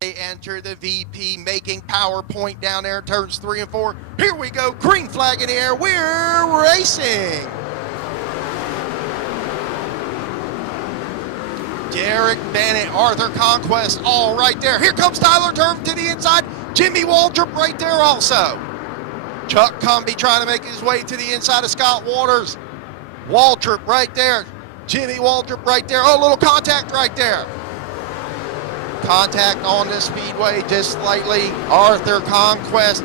They enter the VP, making power point down there, turns 3 and 4. Here we go, green flag in the air, we're racing. Derek Bennett, Arthur Conquest, all right there. Here comes Tyler Turv to the inside. Jimmy Waldrop right there also. Chuck Cumbie trying to make his way to the inside of Scott Waters. Waldrop right there. Jimmy Waldrop right there. Oh, a little contact right there. Contact on the speedway just slightly. Arthur Conquest.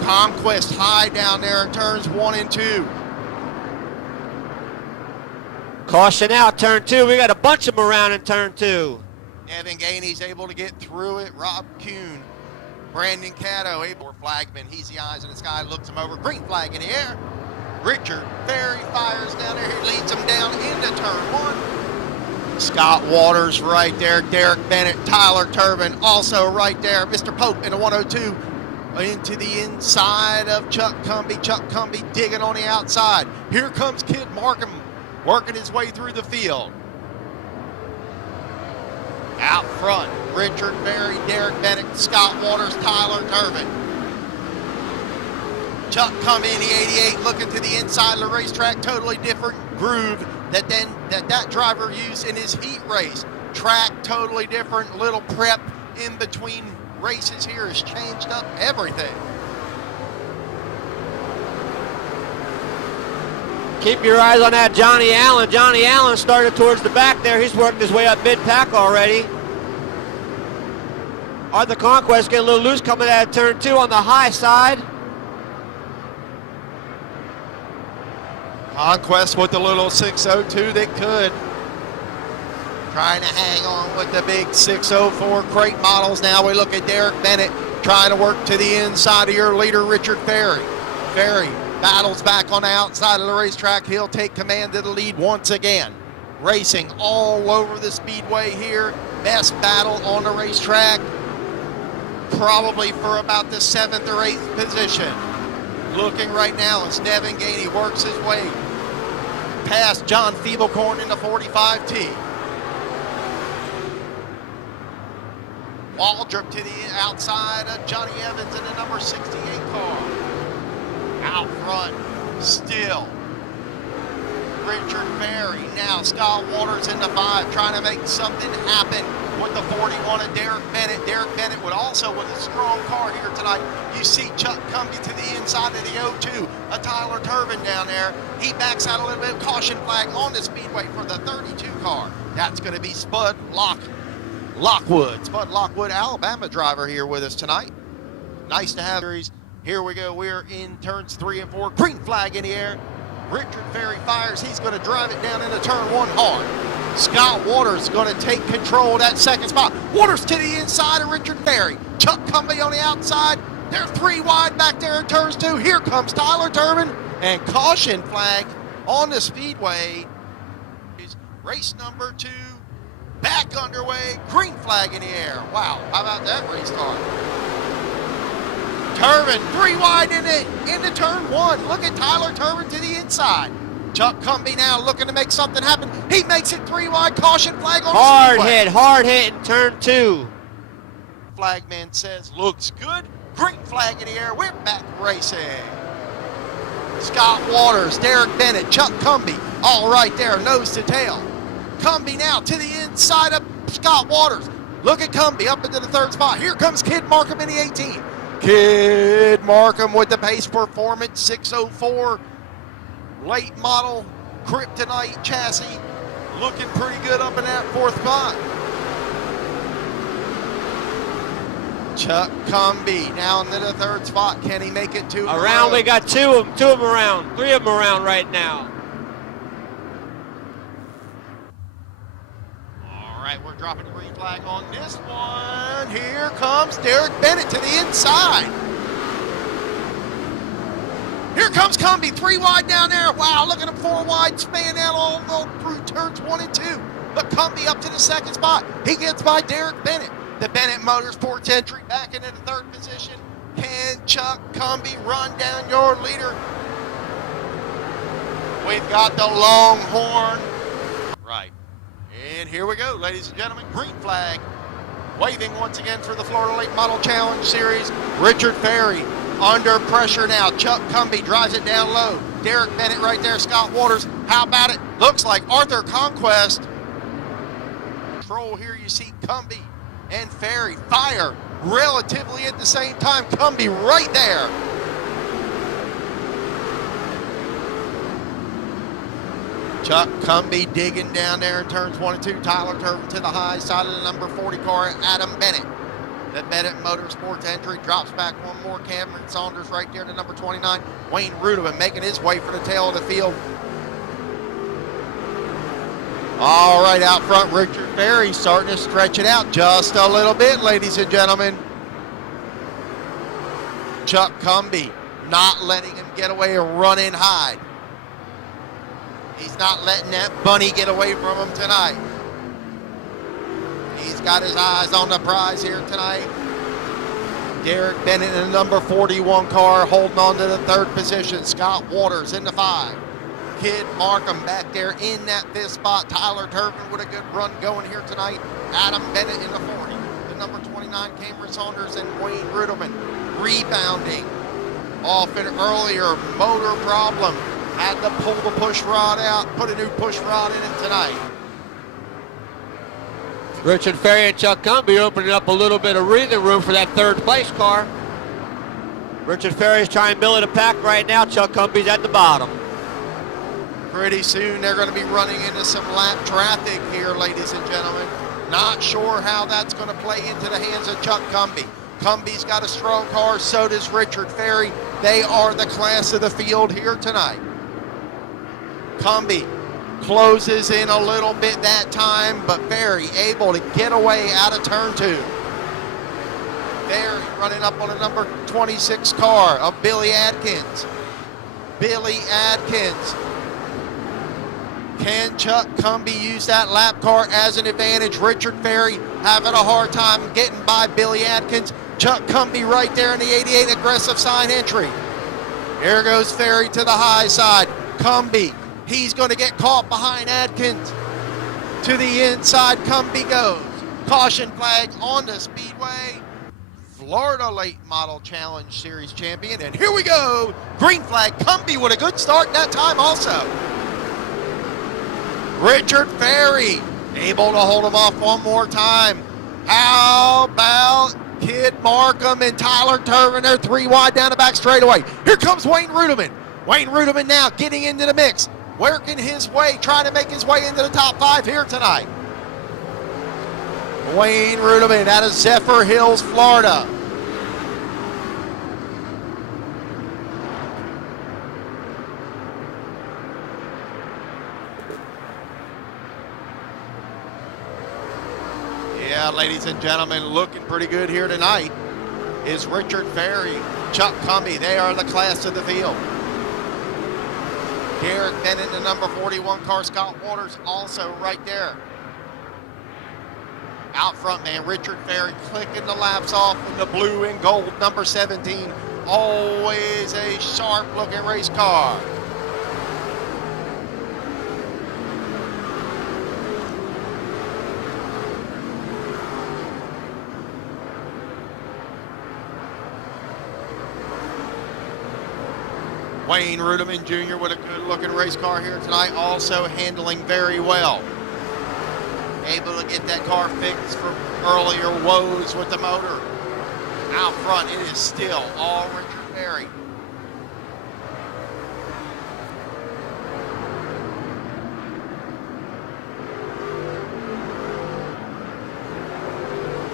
Conquest high down there in turns 1 and 2. Caution out, turn 2. We got a bunch of them around in turn 2. Evan Gainey's able to get through it. Rob Kuhn. Brandon Caddo, able flagman. He's the eyes in the sky, looks him over. Green flag in the air. Richard Ferry fires down there. He leads him down into turn 1. Scott Waters right there. Derek Bennett, Tyler Turbin also right there. Mr. Pope in a 102 into the inside of Chuck Cumbie. Chuck Cumbie digging on the outside. Here comes Kid Markham working his way through the field. Out front, Richard Berry, Derek Bennett, Scott Waters, Tyler Turbin. Chuck Cumbie in the 88 looking to the inside of the racetrack. Totally different groove that driver used in his heat race. Track totally different. Little prep in between races here has changed up everything. Keep your eyes on that Johnny Allen. Johnny Allen started towards the back there. He's working his way up mid-pack already. Arthur Conquest getting a little loose coming out of turn 2 on the high side. Conquest with the little 602 that could. Trying to hang on with the big 604 crate models. Now we look at Derek Bennett trying to work to the inside of your leader, Richard Ferry. Ferry battles back on the outside of the racetrack. He'll take command of the lead once again. Racing all over the speedway here. Best battle on the racetrack. Probably for about the 7th or 8th position. Looking right now as Devin Gainey works his way past John Feeblecorn in the 45T. Waldrop to the outside of Johnny Evans in the number 68 car. Out front, still Richard Berry. Now Scott Waters in the 5, trying to make something happen with the 41 of Derek Bennett. Derek Bennett would also with a strong car here tonight. You see Chuck Cumbie to the inside of the 02, a Tyler Turbin down there. He backs out a little bit. Caution flag on the speedway for the 32 car. That's going to be Spud Lockwood. Spud Lockwood, Alabama driver here with us tonight. Nice to have series. Here we go. We're in turns 3 and 4. Green flag in the air. Richard Ferry fires. He's going to drive it down into turn 1 hard. Scott Waters going to take control of that second spot. Waters to the inside of Richard Ferry. Chuck Cumbie on the outside. They're 3 wide back there in turns 2. Here comes Tyler Turbin. And caution flag on the speedway. Race number 2 back underway. Green flag in the air. Wow, how about that race start? Turbin 3 wide into turn 1. Look at Tyler Turbin to the inside. Chuck Cumbie now looking to make something happen. He makes it 3 wide. Caution flag on the speedway. Hard hit in turn 2. Flagman says looks good. Green flag in the air. We're back racing. Scott Waters, Derek Bennett, Chuck Cumbie, all right there, nose to tail. Cumbie now to the inside of Scott Waters. Look at Cumbie up into the 3rd spot. Here comes Kid Markham in the 18. Kid Markham with the pace performance, 604 late model kryptonite chassis, looking pretty good up in that 4th spot. Chuck Cumbie now into the 3rd spot. Can he make it to around? We got two of them around, 3 of them around right now. All right, we're dropping the green flag on this one. Here comes Derek Bennett to the inside. Here comes Cumbie, 3 wide down there. Wow, look at him 4 wide, span out all through turns 1 and 2. But Cumbie up to the 2nd spot. He gets by Derek Bennett. The Bennett Motorsports entry back into the 3rd position. Can Chuck Cumbie run down your leader? We've got the Longhorn right And here we go, ladies and gentlemen, green flag. Waving once again for the Florida Late Model Challenge Series. Richard Ferry under pressure now. Chuck Cumbie drives it down low. Derek Bennett right there, Scott Waters. How about it? Looks like Arthur Conquest. Control here, you see Cumbie and Ferry fire relatively at the same time. Cumbie right there. Chuck Cumbie digging down there in turns 1 and 2. Tyler Turvin to the high side of the number 40 car, Adam Bennett. The Bennett Motorsports entry drops back one more. Cameron Saunders right there to number 29. Wayne Rudeman making his way for the tail of the field. All right, out front, Richard Ferry starting to stretch it out just a little bit, ladies and gentlemen. Chuck Cumbie not letting him get away and run and hide. He's not letting that bunny get away from him tonight. He's got his eyes on the prize here tonight. Derek Bennett in the number 41 car holding on to the 3rd position. Scott Waters in the 5. Kid Markham back there in that 5th spot. Tyler Turvin with a good run going here tonight. Adam Bennett in the 40. The number 29, Cameron Saunders and Wayne Rudeman rebounding off an earlier motor problem. Had to pull the push rod out, put a new push rod in it tonight. Richard Ferry and Chuck Cumbie opening up a little bit of breathing room for that 3rd place car. Richard Ferry's trying to build a pack right now. Chuck Cumbie's at the bottom. Pretty soon they're going to be running into some lap traffic here, ladies and gentlemen. Not sure how that's going to play into the hands of Chuck Cumbie. Cumbie's got a strong car, so does Richard Ferry. They are the class of the field here tonight. Cumbie closes in a little bit that time, but Ferry able to get away out of turn 2. Ferry running up on a number 26 car of Billy Adkins. Billy Adkins. Can Chuck Cumbie use that lap car as an advantage? Richard Ferry having a hard time getting by Billy Adkins. Chuck Cumbie right there in the 88 aggressive sign entry. Here goes Ferry to the high side. Cumbie. He's going to get caught behind Adkins. To the inside, Cumbie goes. Caution flag on the Speedway. Florida Late Model Challenge Series champion. And here we go. Green flag. Cumbie with a good start that time also. Richard Ferry able to hold him off one more time. How about Kid Markham and Tyler Turvin? They're 3 wide down the back straightaway. Here comes Wayne Rudeman. Wayne Rudeman now getting into the mix. Working his way, trying to make his way into the top 5 here tonight. Wayne Rudeman out of Zephyr Hills, Florida. Yeah, ladies and gentlemen, looking pretty good here tonight is Richard Ferry, Chuck Cumbie. They are the class of the field. Derek Bennett, the number 41 car, Scott Waters also right there. Out front, man, Richard Ferry clicking the laps off in the blue and gold number 17. Always a sharp-looking race car. Wayne Rudeman Jr. with a good-looking race car here tonight, also handling very well. Able to get that car fixed from earlier woes with the motor. Out front, it is still all Richard Ferry.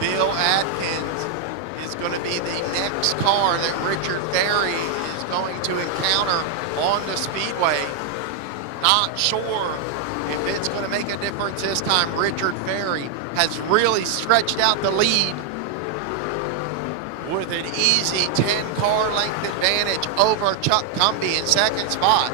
Bill Adkins is going to be the next car that Richard Ferry is going to encounter on the Speedway. Not sure if it's going to make a difference this time. Richard Ferry has really stretched out the lead with an easy 10-car length advantage over Chuck Cumbie in 2nd spot.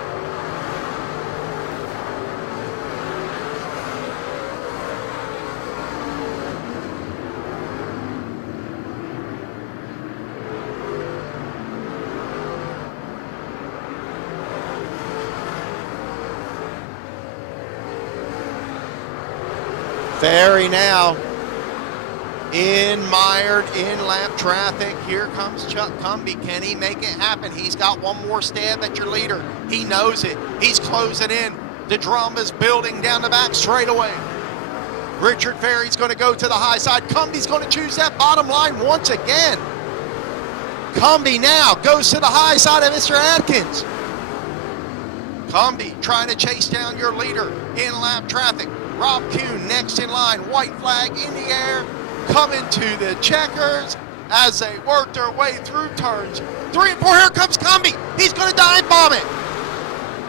Ferry now in mired in lap traffic. Here comes Chuck Cumbie. Can he make it happen? He's got one more stab at your leader. He knows it. He's closing in. The drama's building down the back straightaway. Richard Ferry's going to go to the high side. Cumbie's going to choose that bottom line once again. Cumbie now goes to the high side of Mr. Adkins. Cumbie trying to chase down your leader in lap traffic. Rob Kuhn next in line, white flag in the air, coming to the checkers as they work their way through turns 3 and 4. Here comes Cumbie. He's going to dive bomb it.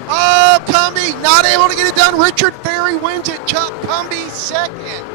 Oh, Cumbie not able to get it done. Richard Ferry wins it. Chuck Cumbie second.